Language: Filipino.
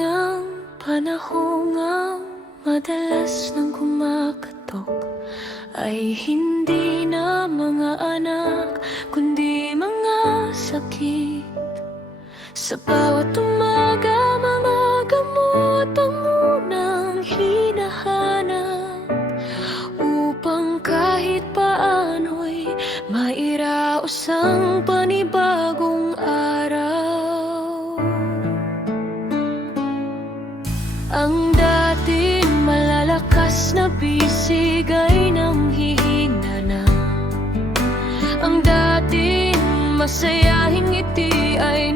ang panahong ang madalas nang kumakatok ay hindi na mga anak, kundi mga sakit. Sa bawat umaga, mga gamot ang munang hinahanap upang kahit paano'y mairaos ang panibagong araw. Ang dati malalakas na bisig ay nanghihina na. Ang dating masayahing ngiti ay